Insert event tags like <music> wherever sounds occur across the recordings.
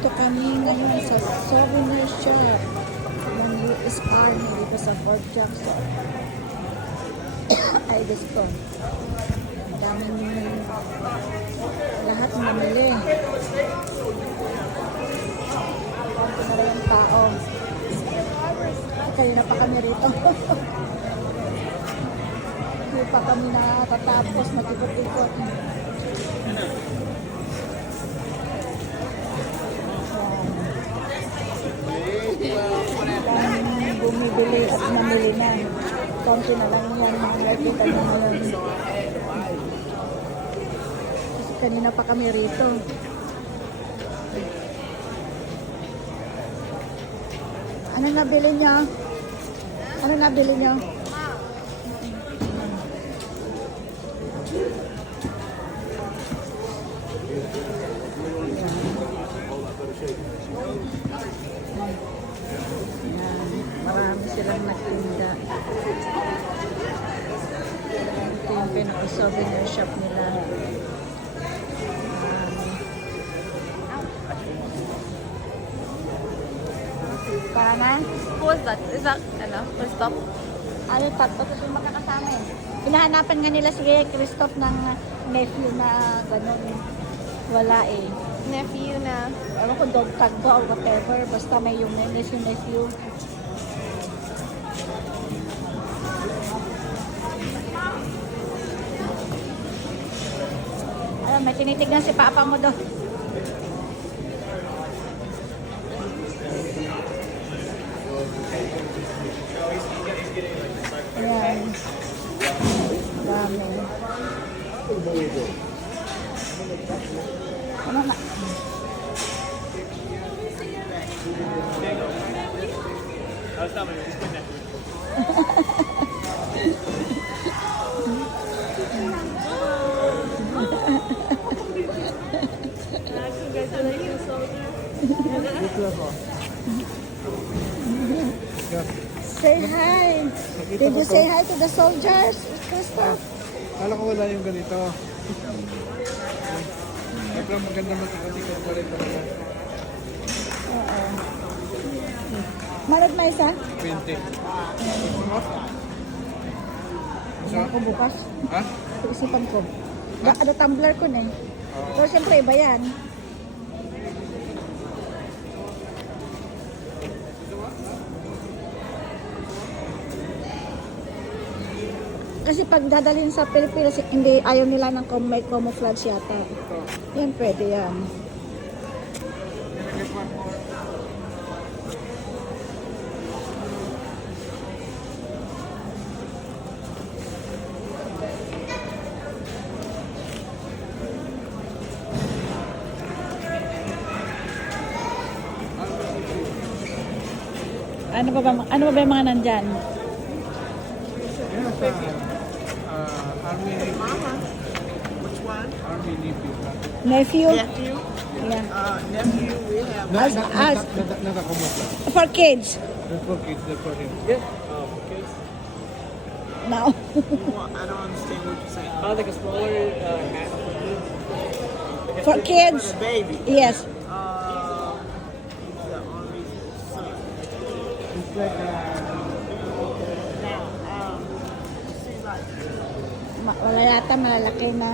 Nandito kami ngayon sa souvenir shop ng US Army dito sa Fort Jackson. <coughs> Ay, gusto. Ang daming lahat rin ang tao. Kanina pa kami rito. <laughs> Hindi pa kami nakatapos mag-ikot-ikot. At namili na. Konti na lang yan. Nakikita nyo ngayon. Kasi kanina pa kami rito. Ano nabili niyo? Ano nabili niyo? Pinaka-souvenir shop nila. Parangan? Who was that? Is that, ano, full stop? Ano, tatlo ko yung makakasama eh. Hinahanapan nga nila si Christoph ng nephew na gano'n. Wala eh. Nephew na. Ewan ko, dog tag ba or whatever. Basta may yung nephew, nephew. Ayun, may tinitignan si Papa mo doon. Ayan. Dami. Ano <laughs> na? Say hi. Did you say hi to the soldiers, Christoph? Kala ko wala yung ganito. Pero maganda magkakatikot pa rin talaga. Oo. Manod na isa? 20. Ano ko bukas? Ha? Isipan ko. Ba, ano tumbler ko na eh. Pero siyempre iba yan. Kasi pag dadalhin sa Pilipinas, hindi ayaw nila ng com- may camouflage yata. Yan, pwede yan. Ano ba ba, ano ba, ba yung mga nandyan? Yan Nephew? Nephew? Yeah. Uh, nephew, we have. Na, As- na, as- na, na, nakakamufla. For kids. That's for kids, that's for him. Now. Well, I don't understand what you're saying. Oh, like a smaller uh, hat. For For kids. the baby. Yes. Uh, the army son. It's like, uh, Now, um, see, like, wala yata malalaki na.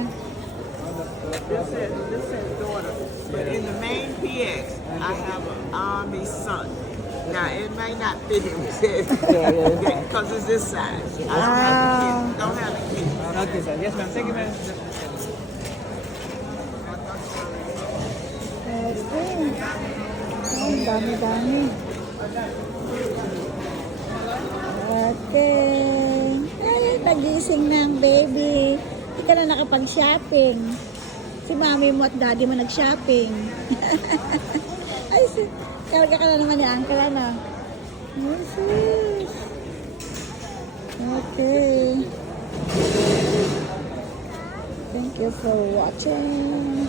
This is, this is daughter. But in the main PX, I have an army son. Now, it may not fit him because <laughs> it's this size. I don't have the kids. Don't have the kids. Not this side. Yes, ma'am. Thank you, ma'am. Okay. Ang dami-dami. Okay. Ay, nagising na ang baby. Hindi ka na nakapag-shopping. Si mami mo at daddy mo nag-shopping. <laughs> Ay, si, karga ka na naman ni uncle, ano? Yes, yes. Okay. Thank you for watching.